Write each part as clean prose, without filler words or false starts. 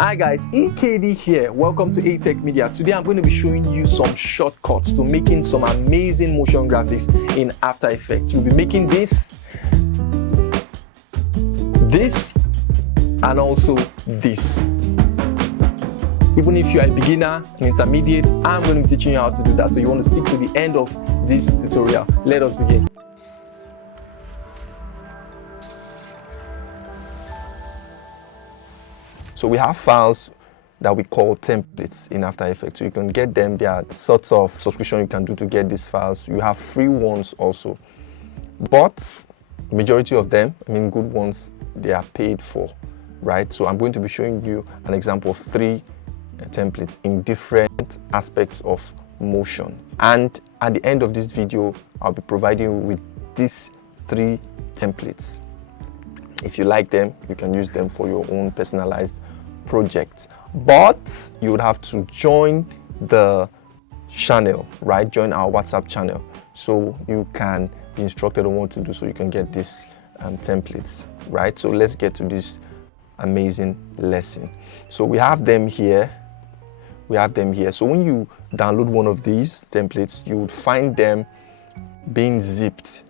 Hi guys, EKD here. Welcome to A-Tech Media. Today I'm going to be showing you some shortcuts to making some amazing motion graphics in After Effects. You'll be making this, and also this. Even if you are a beginner, an intermediate, I'm going to be teaching you how to do that. So you want to stick to the end of this tutorial. Let us begin. So we have files that we call templates in After Effects. So you can get them. There are sorts of subscription you can do to get these files. You have free ones also. But majority of them, good ones, they are paid for, right? So I'm going to be showing you an example of 3 templates in different aspects of motion. And at the end of this video, I'll be providing you with these 3 templates. If you like them, you can use them for your own personalized project, but you would have to join the channel, right? Join our WhatsApp channel so you can be instructed on what to do so you can get these templates, right? So let's get to this amazing lesson. So we have them here. So when you download one of these templates, you would find them being zipped.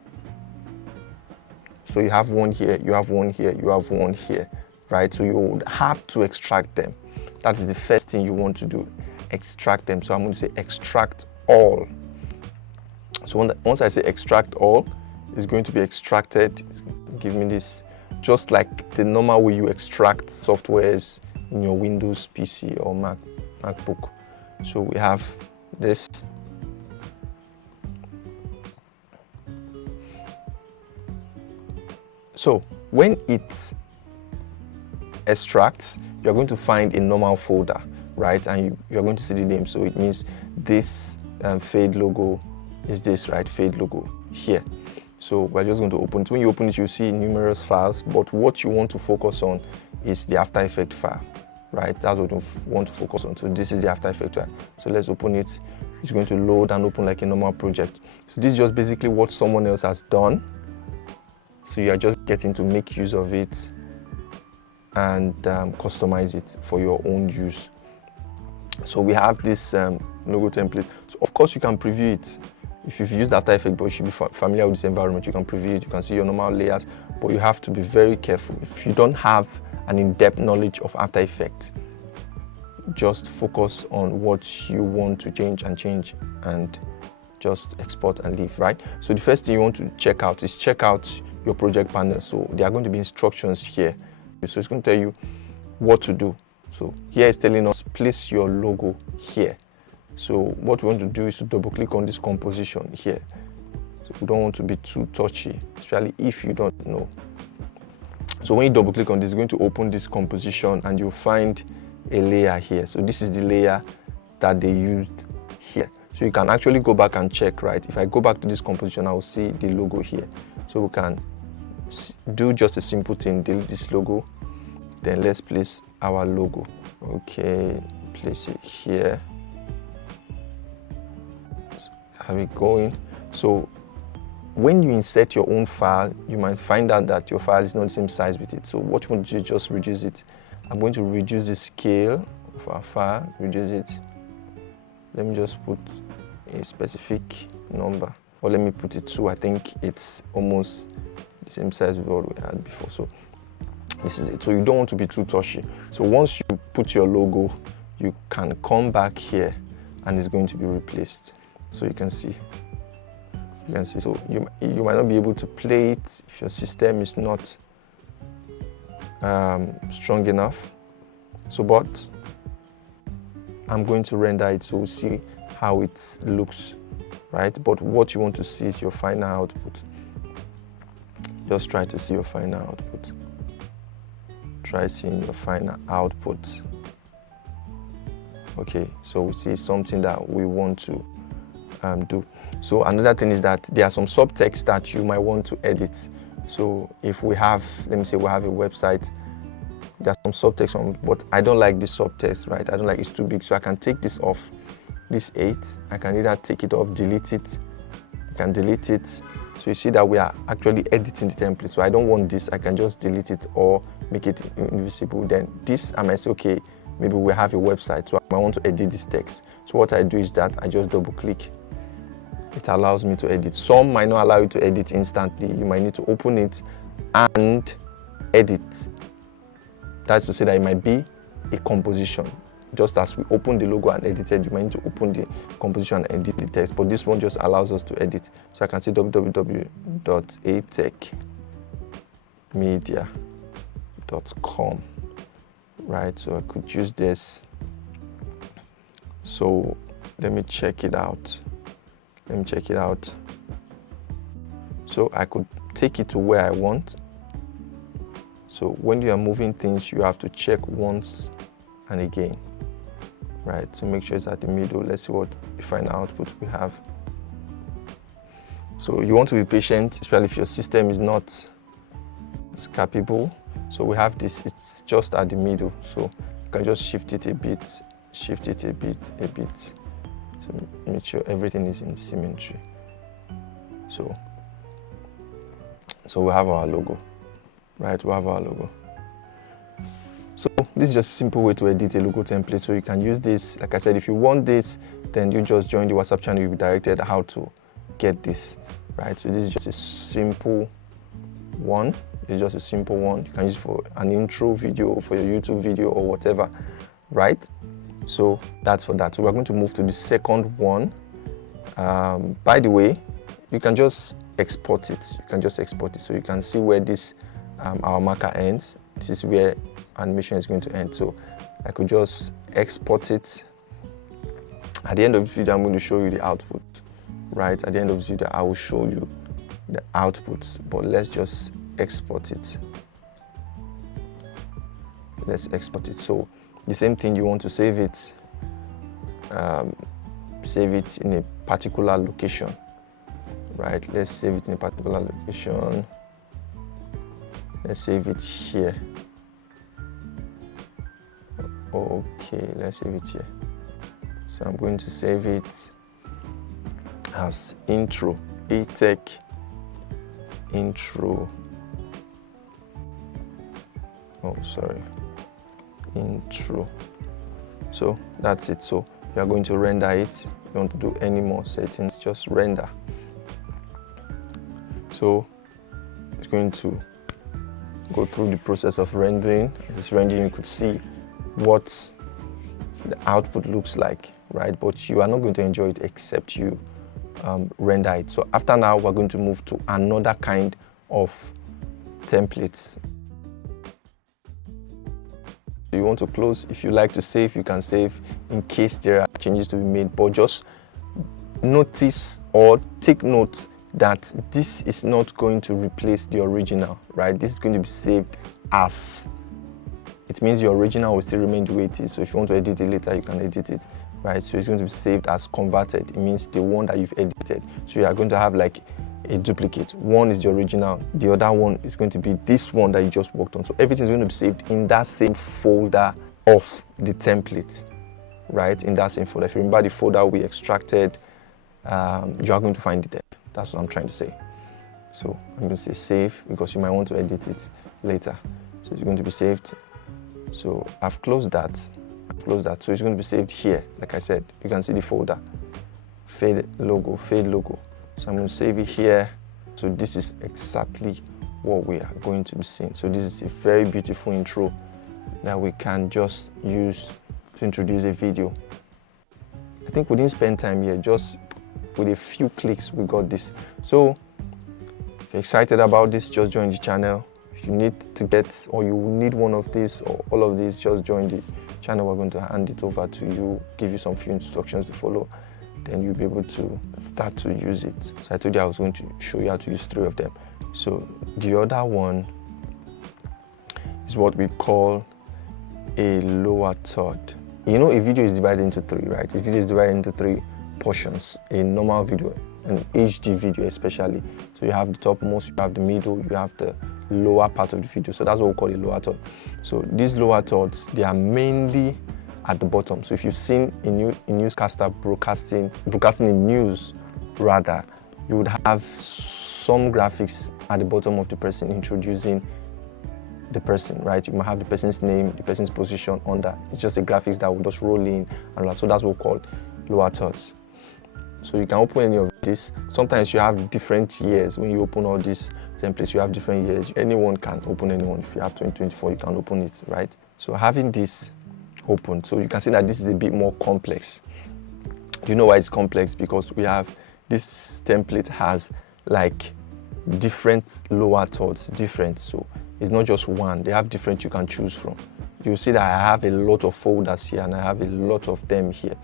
So you have one here, you have one here, you have one here, right? So you would have to extract them. That is the first thing you want to do, extract them. So I'm going to say extract all. So once I say extract all, it's going to be extracted. Give me this, just like the normal way you extract softwares in your Windows PC or MacBook. So we have this. So when it extracts, you're going to find a normal folder, right? And you're going to see the name. So it means this fade logo is this, right? Fade logo here. So we're just going to open it. When you open it, you see numerous files, but what you want to focus on is the After Effects file, right? That's what you want to focus on. So this is the After Effects file. So let's open it. It's going to load and open like a normal project. So this is just basically what someone else has done. So you are just getting to make use of it and customize it for your own use. So we have this logo template. So of course you can preview it. If you've used After Effects, but you should be familiar with this environment, you can preview it. You can see your normal layers, but you have to be very careful. If you don't have an in-depth knowledge of After Effects, just focus on what you want to change and just export and leave, right? So the first thing you want to check out is your project panel. So there are going to be instructions here. So it's going to tell you what to do. So here it's telling us place your logo here. So what we want to do is to double click on this composition here. So we don't want to be too touchy, especially if you don't know. So when you double click on this, it's going to open this composition and you'll find a layer here. So this is the layer that they used here. So you can actually go back and check, right? If I go back to this composition, I will see the logo here. So we can do just a simple thing, delete this logo. Then let's place our logo. Okay, place it here. So have it going. So when you insert your own file, you might find out that your file is not the same size with it. So what you want to do is just reduce it. I'm going to reduce the scale of our file, reduce it. Let me just put a specific number, or let me put it 2. I think it's almost the same size with what we had before. So this is it. So you don't want to be too touchy. So once you put your logo, you can come back here and it's going to be replaced. So you can see. So you might not be able to play it if your system is not strong enough. So but I'm going to render it so we'll see how it looks, right? But what you want to see is your final output. Just try to see your final output. Try seeing your final output. Okay, so we see something that we want to do. So another thing is that there are some subtext that you might want to edit. So if we have, let me say we have a website, there's some subtext on, but I don't like this subtext, right? I don't like it's too big, so I can take this off. This 8, I can either take it off, delete it. I can delete it. So you see that we are actually editing the template. So I don't want this. I can just delete it or make it invisible. Then this, I might say, okay, maybe we have a website, so I want to edit this text. So what I do is that I just double click. It allows me to edit. Some might not allow you to edit instantly. You might need to open it and edit. That's to say that it might be a composition. Just as we open the logo and edited, you might need to open the composition and edit the text. But this one just allows us to edit. So I can say www.atechmedia.com. Right, so I could use this. So let me check it out. So I could take it to where I want. So when you are moving things, you have to check once and again, right? So make sure it's at the middle. Let's see what the final output we have. So you want to be patient, especially if your system is not capable. So we have this, it's just at the middle. So you can just shift it a bit. So make sure everything is in symmetry. So we have our logo, right? We have our logo. So this is just a simple way to edit a logo template. So you can use this. Like I said, if you want this, then you just join the WhatsApp channel. You'll be directed how to get this, right? So this is just a simple one. It's just a simple one. You can use it for an intro video, for your YouTube video or whatever, right? So that's for that. So we're going to move to the second one. By the way, you can just export it. So you can see where this our marker ends. This is where animation is going to end. So I could just export it. At the end of this video, I'm going to show you the output, right? At the end of this video, I will show you the output, but let's just export it. Let's export it. So the same thing, you want to save it in a particular location, right? Let's save it in a particular location. Let's save it here. Okay, let's save it here. So I'm going to save it as intro, Atech intro. Intro. So that's it. So you are going to render it. If you want to do any more settings, just render. So it's going to go through the process of rendering. This rendering, you could see what the output looks like, right? But you are not going to enjoy it except you render it. So after now, we're going to move to another kind of templates. You want to close. If you like to save, you can save in case there are changes to be made, but just notice or take note that this is not going to replace the original, right? This is going to be saved as. It means your original will still remain the way it is. So if you want to edit it later, you can edit it, right? So it's going to be saved as converted. It means the one that you've edited. So you are going to have like a duplicate. One is the original. The other one is going to be this one that you just worked on. So everything is going to be saved in that same folder of the template, right? In that same folder. If you remember the folder we extracted, you are going to find it there. That's what I'm trying to say. So I'm going to say save because you might want to edit it later. So it's going to be saved. So I've closed that. So it's going to be saved here. Like I said, you can see the folder, fade logo. So I'm going to save it here. So this is exactly what we are going to be seeing. So this is a very beautiful intro that we can just use to introduce a video. I think we didn't spend time here, just with a few clicks we got this. So if you're excited about this, just join the channel. If you need to get, or you need one of these or all of these, just join the channel. We're going to hand it over to you, give you some few instructions to follow, then you'll be able to start to use it. So I told you I was going to show you how to use 3 of them. So the other one is what we call a lower third. You know, a video is divided into 3, right? A video is divided into 3 portions. A normal video, an HD video especially. So you have the topmost, you have the middle, you have the lower part of the video. So that's what we call a lower third. So these lower thirds, they are mainly at the bottom. So if you've seen a newscaster broadcasting in news, rather, you would have some graphics at the bottom of the person introducing the person, right? You might have the person's name, the person's position under. It's just a graphics that will just roll in and all that. So that's what we call lower thirds. So you can open any of this. Sometimes you have different years. When you open all these templates, you have different years. Anyone can open anyone. If you have 2024, you can open it, right? So having this open, so you can see that this is a bit more complex. You know why it's complex? Because we have this template has like different lower thirds, different. So it's not just one. They have different you can choose from. You'll see that I have a lot of folders here and I have a lot of them here.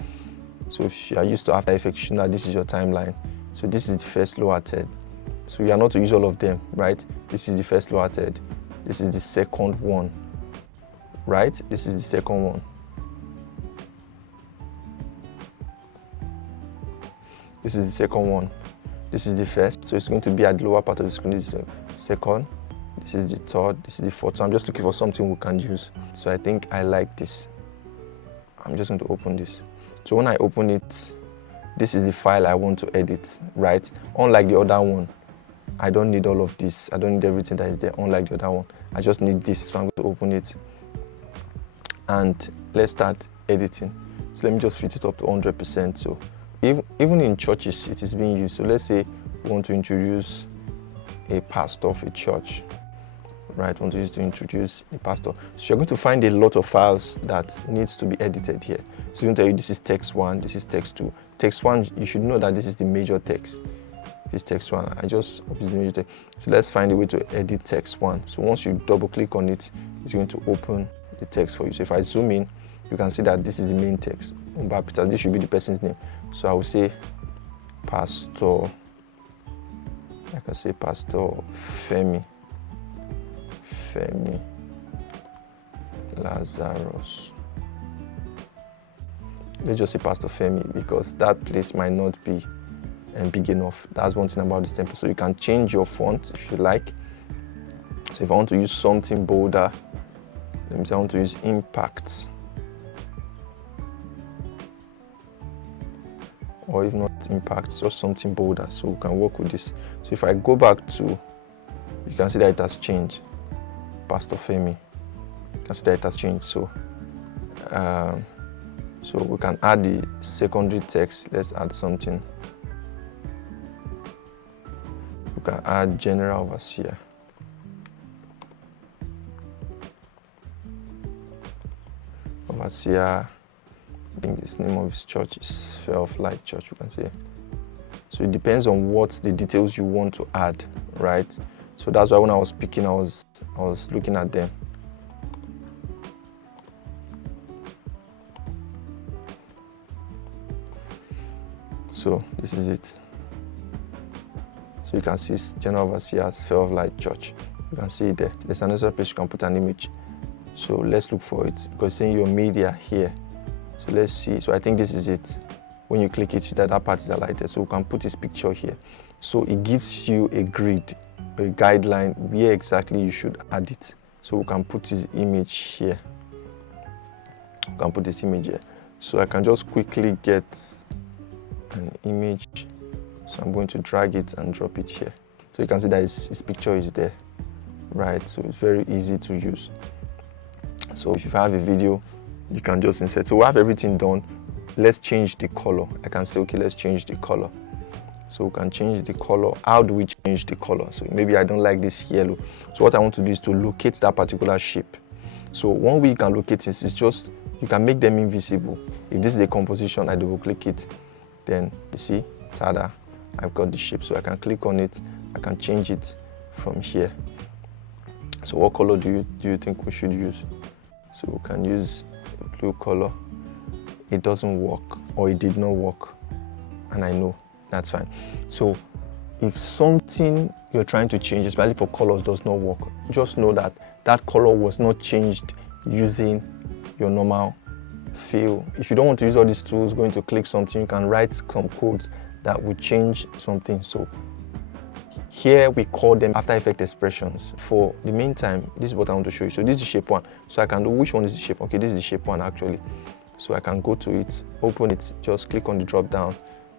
So if you are used to After Effects, you should know that this is your timeline. So this is the first lower third. So you are not to use all of them, right? This is the first lower third. This is the second one, right? This is the second one. This is the second one. This is the first. So it's going to be at the lower part of the screen. This is the second. This is the third. This is the fourth. So I'm just looking for something we can use. So I think I like this. I'm just going to open this. So when I open it, this is the file I want to edit, right? Unlike the other one, I don't need all of this. I don't need everything that is there, unlike the other one. I just need this, so I'm going to open it. And let's start editing. So let me just fit it up to 100%. So even in churches, it is being used. So let's say we want to introduce a pastor of a church, right? We want to introduce a pastor. So you're going to find a lot of files that needs to be edited here. So it's going to tell you this is text 1, this is text 2. Text 1, you should know that this is the major text. This text 1, I just hope it's the major text. So let's find a way to edit text 1. So once you double click on it, it's going to open the text for you. So if I zoom in, you can see that this is the main text. Peter, this should be the person's name. So I will say Pastor, I can say Pastor Femi Lazarus. Let's just say Pastor Femi because that place might not be big enough. That's one thing about this template. So you can change your font if you like. So if I want to use something bolder, let me say I want to use impact. Or if not impact, just something bolder. So we can work with this. So if I go back to, you can see that it has changed. Pastor Femi. You can see that it has changed. So so we can add the secondary text. Let's add something. We can add general overseer. Overseer, I think this name of his church is Fair of Light Church, you can say. So it depends on what the details you want to add, right? So that's why when I was picking, I was looking at them. So this is it. So you can see General Overseer's Fair of Light Church. You can see it there. There's another place you can put an image. So let's look for it because saying your media here. So let's see. So I think this is it. When you click it, that part is highlighted. So we can put his picture here. So it gives you a grid, a guideline where exactly you should add it. So we can put his image here. We can put this image here. So I can just quickly get an image. So I'm going to drag it and drop it here. So you can see that his picture is there, right? So it's very easy to use. So if you have a video, you can just insert. So we have everything done. Let's change the color. I can say, okay, let's change the color. So we can change the color. How do we change the color? So maybe I don't like this yellow. So what I want to do is to locate that particular shape. So one way you can locate it is just, you can make them invisible. If this is the composition, I double click it. Then you see, tada, I've got the shape. So I can click on it. I can change it from here. So what color do you think we should use? So we can use blue color. It doesn't work, or it did not work, and I know that's fine. So if something you're trying to change, especially for colors, does not work, just know that that color was not changed using your normal fill. If you don't want to use all these tools, going to click something, you can write some codes that will change something. So here we call them After Effects expressions. For the meantime, this is what I want to show you. So this is shape 1. So I can do, which one is the shape? Okay, this is the shape 1 actually. So I can go to it, open it, just click on the drop down.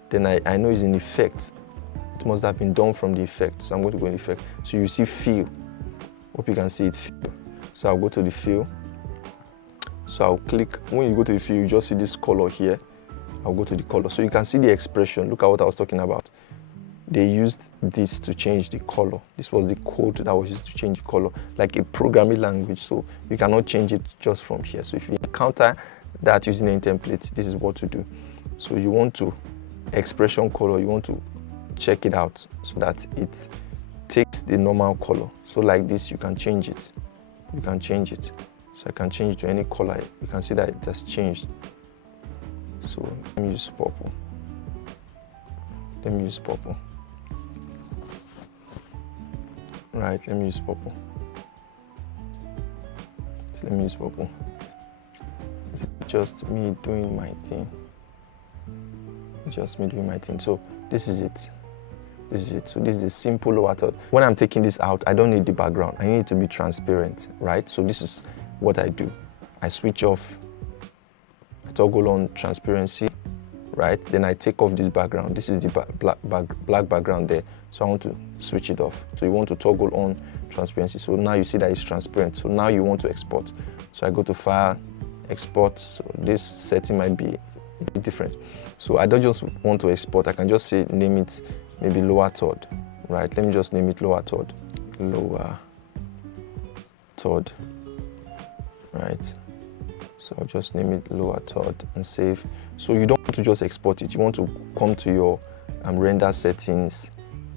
Then I know it's in effect. It must have been done from the effect. So I'm going to go in effect. So you see fill. Hope you can see it. Fill. So I'll go to the fill. So I'll click, when you go to the fill, you just see this color here. I'll go to the color. So you can see the expression. Look at what I was talking about. They used this to change the color. This was the code that was used to change the color, like a programming language. So you cannot change it just from here. So if you encounter that using any template, this is what to do. So you want to expression color, you want to check it out so that it takes the normal color. So like this, you can change it. You can change it. So I can change it to any color. You can see that it has changed. So let me use purple. Let me use purple. Right, let me use purple. So let me use purple. It's just me doing my thing. Just me doing my thing. So this is it. This is it. So this is a simple lower third. When I'm taking this out, I don't need the background. I need it to be transparent, right? So this is what I do. I switch off, I toggle on transparency, right? Then I take off this background. This is the black background there. So I want to switch it off. So you want to toggle on transparency. So now you see that it's transparent. So now you want to export. So I go to File, Export. So this setting might be a bit different. So I don't just want to export. I can just say, name it maybe lower third, right? Let me just name it lower third. Lower third, right? So I'll just name it lower third and save. So you don't want to just export it. You want to come to your render settings.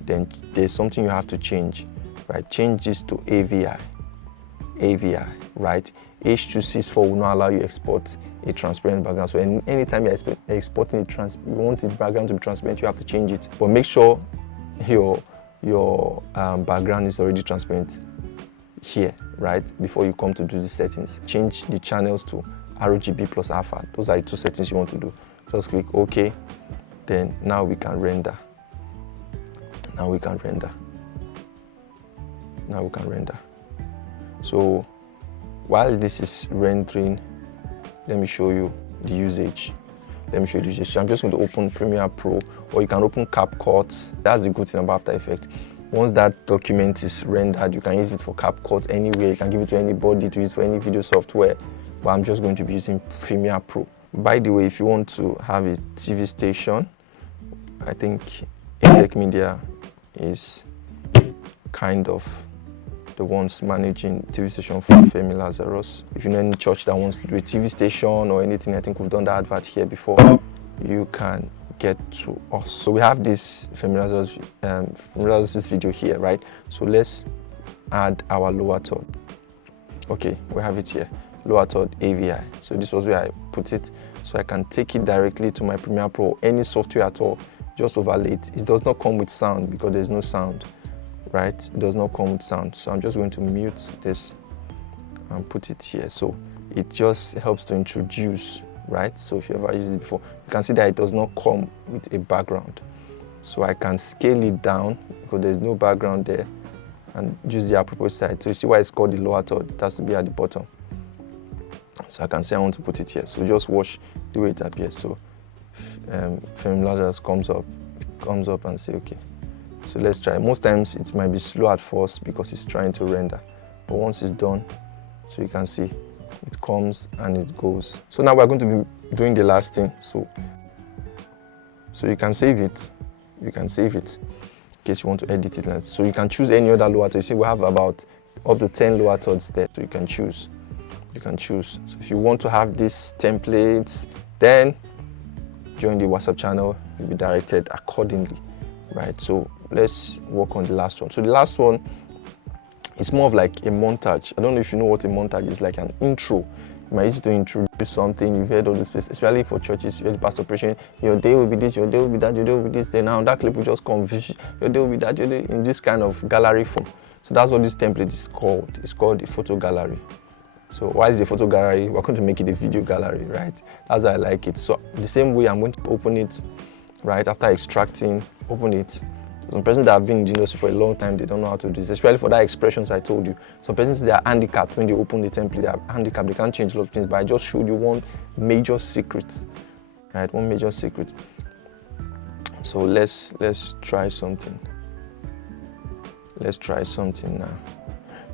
Then there's something you have to change, right? Change this to AVI, right? H264 will not allow you export a transparent background. So anytime you're exporting you want the background to be transparent, you have to change it. But make sure your background is already transparent here, right? Before you come to do the settings. Change the channels to RGB plus alpha. Those are the two settings you want to do. Just click OK. Then now we can render. Now we can render. Now we can render. So while this is rendering, let me show you the usage. Let me show you the usage. So I'm just going to open Premiere Pro, or you can open CapCut. That's the good thing about After Effects. Once that document is rendered, you can use it for CapCut anywhere. You can give it to anybody to use for any video software. But I'm just going to be using Premiere Pro. By the way, if you want to have a TV station, I think Intech Media is kind of the ones managing TV station for Femi Lazarus. If you know any church that wants to do a TV station or anything, I think we've done the advert here before, you can get to us. So we have this Femi Lazarus video here, right? So let's add our lower third. Okay, we have it here, lower third AVI. So this was where I put it. So I can take it directly to my Premiere Pro, any software at all, just overlay it. It does not come with sound because there's no sound, right? It does not come with sound. So I'm just going to mute this and put it here. So it just helps to introduce, right? So if you ever used it before, you can see that it does not come with a background. So I can scale it down because there's no background there and use the appropriate side. So you see why it's called the lower third. It has to be at the bottom. So I can say I want to put it here. So just watch the way it appears. So Femi Lazarus comes up and say, okay. So let's try. Most times it might be slow at first because it's trying to render. But once it's done, so you can see it comes and it goes. So now we're going to be doing the last thing. So you can save it. You can save it in case you want to edit it. So you can choose any other lower third. You see we have about up to 10 lower thirds there. So you can choose. You can choose. So if you want to have these templates, then join the WhatsApp channel. You'll be directed accordingly, right? So let's work on the last one. So the last one is more of like a montage. I don't know if you know what a montage is, like an intro. You might use it to introduce something. You've heard all this place, especially for churches. You heard the pastor preaching, your day will be this, your day will be that, your day will be this. Then now that clip will just come, your day will be that, your day, in this kind of gallery form. So that's what this template is called. It's called the photo gallery. So why is the photo gallery? We're going to make it a video gallery, right? That's why I like it. So the same way I'm going to open it, right? After extracting, open it. Some persons that have been in the industry for a long time, they don't know how to do this, especially for that expressions I told you. Some persons, they are handicapped when they open the template, they are handicapped, they can't change a lot of things, but I just showed you one major secret, right? One major secret. So let's try something. Let's try something now.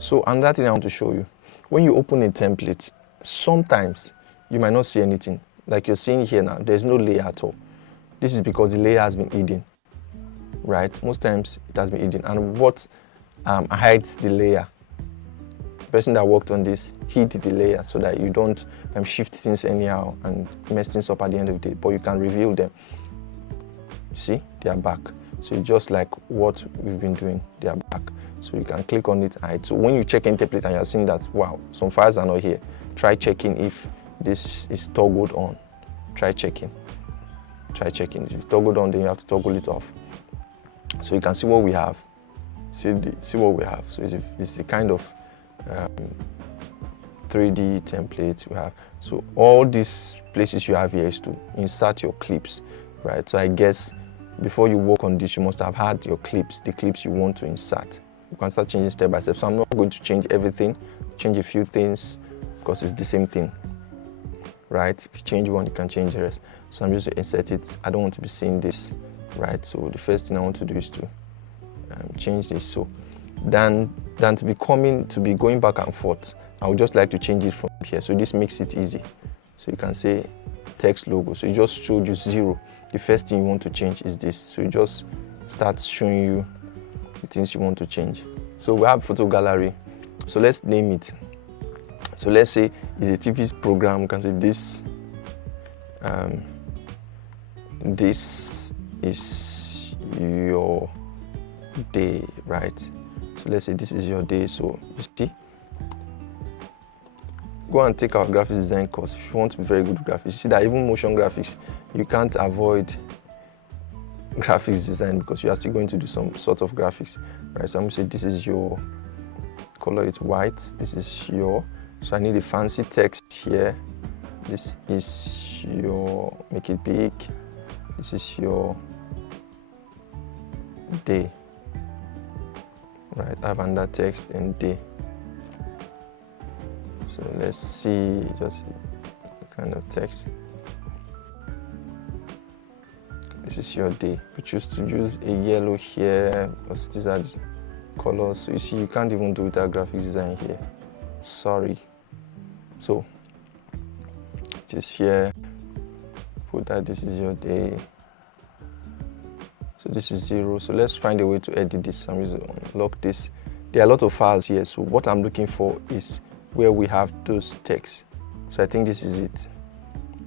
So another thing I want to show you. when you open a template, sometimes you might not see anything. Like you're seeing here now, there's no layer at all. This is because the layer has been hidden, right? Most times it has been hidden. And what hides the layer? The person that worked on this hid the layer so that you don't shift things anyhow and mess things up at the end of the day, but you can reveal them. You see, they are back. So just like what we've been doing, they are back. So you can click on it and hide. So when you check in template and you're seeing that, wow, some files are not here, try checking if this is toggled on. Try checking. If it's toggled on, then you have to toggle it off. So you can see what we have. See what we have. So it's the kind of 3D template we have. So all these places you have here is to insert your clips, right? So I guess before you work on this, you must have had your clips, the clips you want to insert. You can start changing step by step. So I'm not going to change everything, change a few things because it's the same thing, right? If you change one, you can change the rest. So I'm just going to insert it. I don't want to be seeing this, right? So the first thing I want to do is to change this. So than to be going back and forth, I would just like to change it from here. So this makes it easy. So you can say text logo. So it just showed you 0. The first thing you want to change is this. So it just starts showing you the things you want to change. So we have photo gallery. So let's name it. So let's say it's a TV program. We can say this. This is your day, right? So let's say this is your day. So you see, go and take our graphics design course if you want to be very good with graphics. You see that even motion graphics, you can't avoid graphics design because you are still going to do some sort of graphics, right? So I'm going to say this is your color, it's white. This is your, so I need a fancy text here. This is your, make it big. This is your day, right? I have under text and day. So let's see just kind of text. This is your day. We choose to use a yellow here because these are the colors. So you see, you can't even do without graphics design here. Sorry. So it is here. Put that this is your day. So this is 0. So let's find a way to edit this. I'm going to unlock this. There are a lot of files here. So what I'm looking for is where we have those texts. So I think this is it.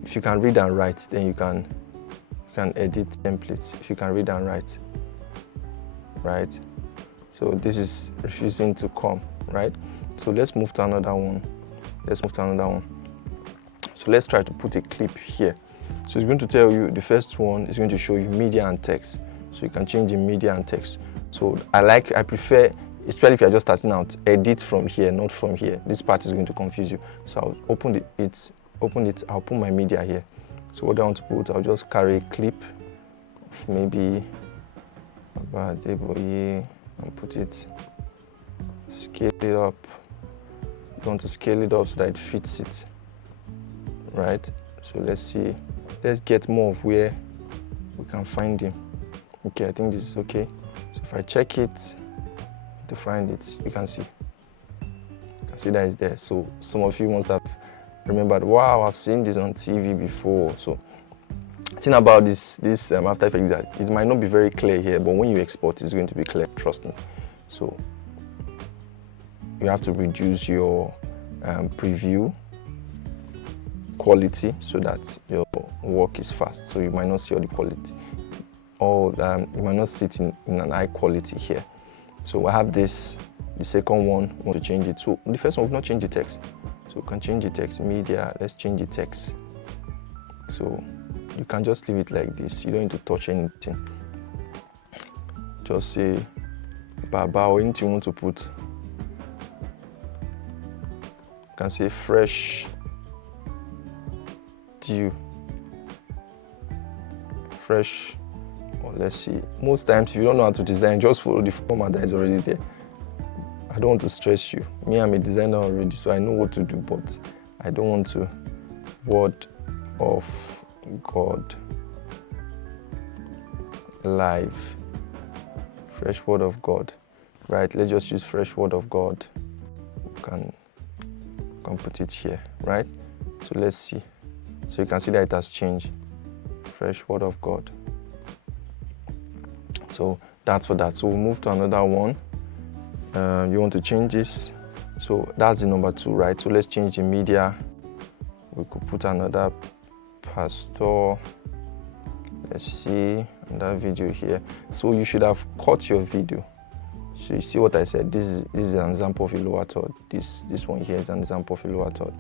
If you can read and write, then you can edit templates. If you can read and write, right? So this is refusing to come, right? So let's move to another one. So let's try to put a clip here. So it's going to tell you, the first one is going to show you media and text. So you can change the media and text. So I prefer, especially if you're just starting out, edit from here, not from here. This part is going to confuse you. So I'll open it, I'll put my media here. So what I want to put, I'll just carry a clip of maybe about and put it, scale it up. You want to scale it up so that it fits it, right? So let's see, let's get more of where we can find him. Okay, I think this is okay. So if I check it to find it, you can see that it's there. So some of you must have remembered, wow, I've seen this on TV before. So the thing about this After Effects, that it might not be very clear here, but when you export, it's going to be clear, trust me. So you have to reduce your preview quality so that your work is fast. So you might not see all the quality, or you might not see it in an high quality here. So I have this, the second one, I want to change it. So the first one, we've not changed the text. So we can change the text, media, let's change the text. So you can just leave it like this. You don't need to touch anything. Just say Baba or anything you want to put. You can say fresh dew. Fresh, or let's see. Most times if you don't know how to design, just follow the format that is already there. I don't want to stress you. Me, I'm a designer already, so I know what to do, but I don't want to. Word of God live. Fresh word of God. Right, let's just use fresh word of God. You can can put it here, right? So let's see. So you can see that it has changed. Fresh Word of God. So that's for that. So we'll move to another one. You want to change this. So that's the number 2, right? So let's change the media. We could put another pastor. Let's see that video here. So you should have cut your video. So you see what I said. This is an example of a lower third. This one here is an example of a lower third,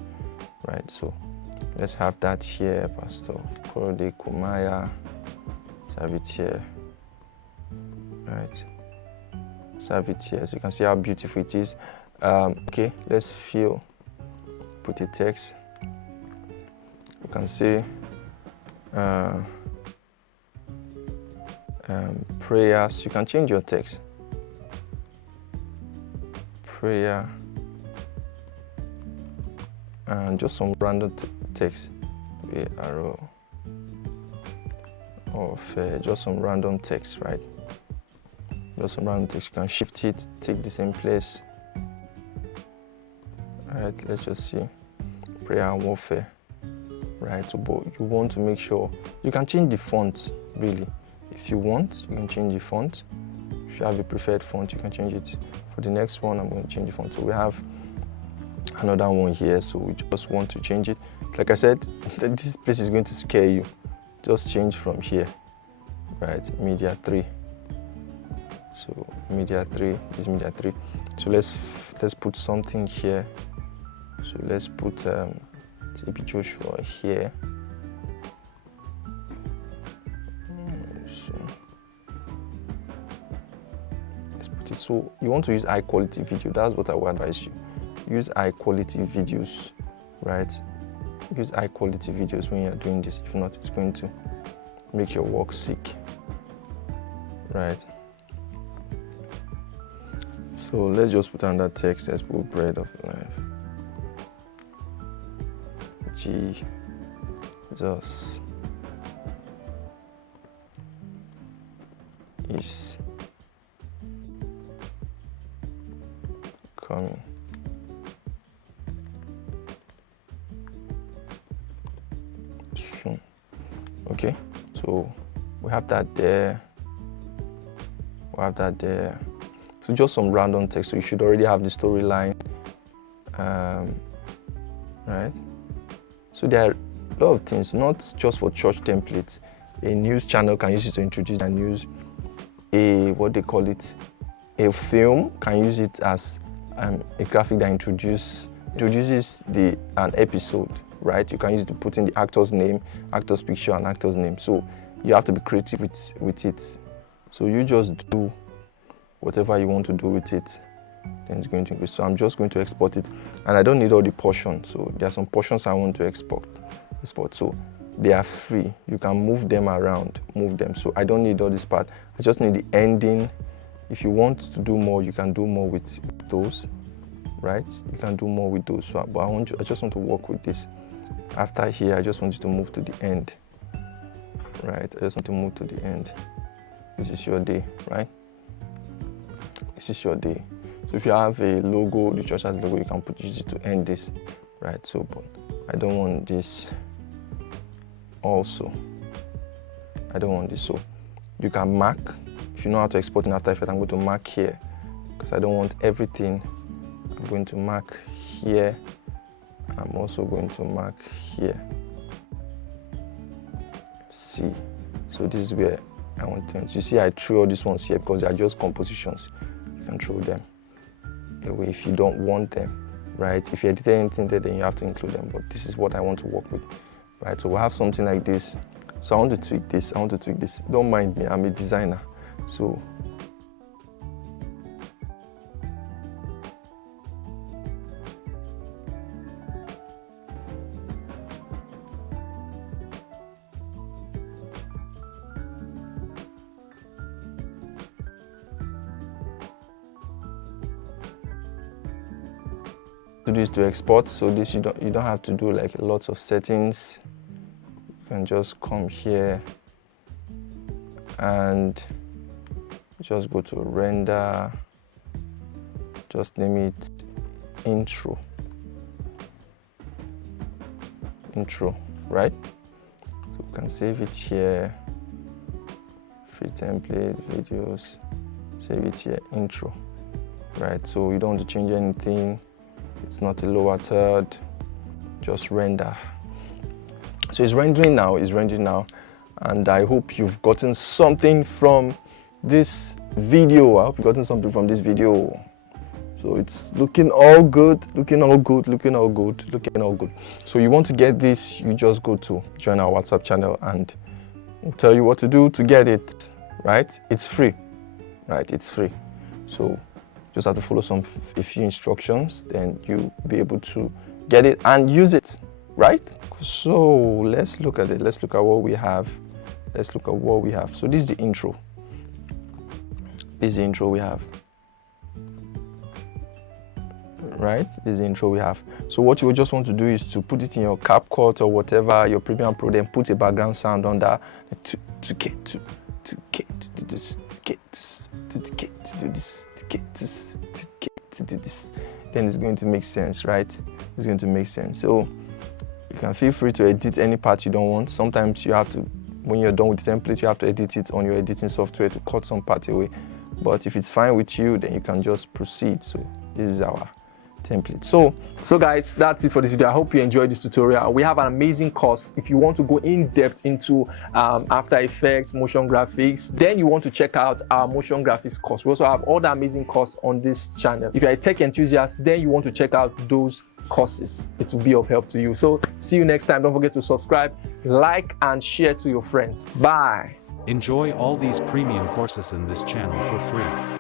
right? So let's have that here, Pastor Korode Kumaya. Let's have it here, right? Let's have it here. So you can see how beautiful it is. Okay, let's put the text. You can see prayers. You can change your text. Prayer and just some random text. Arrow of just some random text, right? Just some random text. You can shift it, take the same place. All right, let's just see. Prayer and warfare, right? So, but you want to make sure you can change the font, really. If you want, you can change the font. If you have a preferred font, you can change it. For the next one, I'm going to change the font. So we have another one here. So we just want to change it. Like I said, this place is going to scare you. Just change from here, right? Media 3. So media 3 is media 3. So let's put something here. So let's put TB Joshua here. So you want to use high quality video. That's what I would advise you. Use high quality videos, right? Use high quality videos when you're doing this. If not, it's going to make your work sick, right? So let's just put on that text. Let's put bread of life. Jesus is coming. Soon. Okay, so we have that there. We have that there. So just some random text. So you should already have the storyline, right? So there are a lot of things, not just for church templates. A news channel can use it to introduce the news. What they call it, a film can use it as a graphic that introduces an episode, right? You can use it to put in the actor's name, actor's picture, and actor's name. So you have to be creative with it. So you just do whatever you want to do with it. Then it's going to increase. So I'm just going to export it, and I don't need all the portions. So there are some portions I want to export. So they are free. You can move them around, So I don't need all this part. I just need the ending. If you want to do more, you can do more with those, right? You can do more with those. So, but I just want to work with this. After here, I just want you to move to the end, right? I just want to move to the end. This is your day, right? This is your day. So if you have a logo, the church has a logo, you can use it to end this, right? So, but I don't want this also. I don't want this. So you can mark. If you know how to export in After Effects, I'm going to mark here because I don't want everything. I'm going to mark here. I'm also going to mark here. See. So this is where I want to. You see, I threw all these ones here because they are just compositions. You can throw them away if you don't want them, right? If you edited anything there, then you have to include them. But this is what I want to work with, right? So we'll have something like this. So I want to tweak this. Don't mind me. I'm a designer. So to do is to export. So this you don't have to do like lots of settings. You can just come here and just go to render, just name it intro, intro, right? So we can save it here, free template, videos, save it here, intro, right? So you don't want to change anything. It's not a lower third, just render. So it's rendering now, and I hope you've gotten something from this video. I hope you've gotten something from this video. So it's looking all good. So you want to get this, you just go to join our WhatsApp channel and we'll tell you what to do to get it, right? It's free, right? It's free. So just have to follow a few instructions, then you'll be able to get it and use it, right? So let's look at it. Let's look at what we have. So this is the intro. This is the intro we have. Right? This is the intro we have. So what you just want to do is to put it in your CapCut or whatever, your Premiere Pro, then put a background sound under to do this. Then it's going to make sense, right? It's going to make sense. So you can feel free to edit any part you don't want. Sometimes you have to, when you're done with the template, you have to edit it on your editing software to cut some part away. But if it's fine with you, then you can just proceed. So this is our template. So guys, that's it for this video. I hope you enjoyed this tutorial. We have an amazing course. If you want to go in depth into After Effects, motion graphics, then you want to check out our motion graphics course. We also have all the amazing courses on this channel. If you're a tech enthusiast, then you want to check out those courses. It will be of help to you. So see you next time. Don't forget to subscribe, like, and share to your friends. Bye. Enjoy all these premium courses in this channel for free.